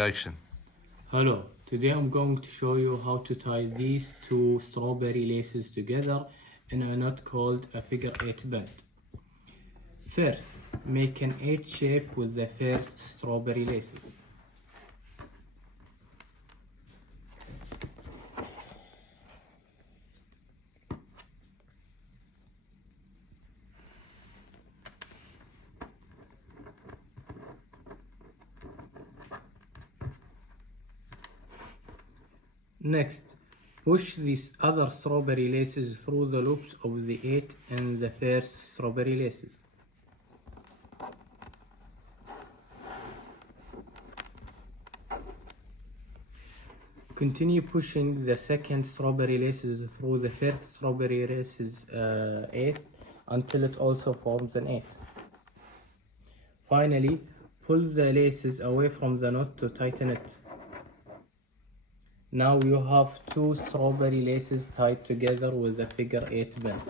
Action. Hello, today I'm going to show you how to tie these two strawberry laces together in a knot called a figure 8 bend. First, make an 8 shape with the first strawberry laces. Next, push these other strawberry laces through the loops of the 8 and the first strawberry laces. Continue pushing the second strawberry laces through the first strawberry laces 8 until it also forms an 8. Finally, pull the laces away from the knot to tighten it. Now you have two strawberry laces tied together with a figure 8 bend.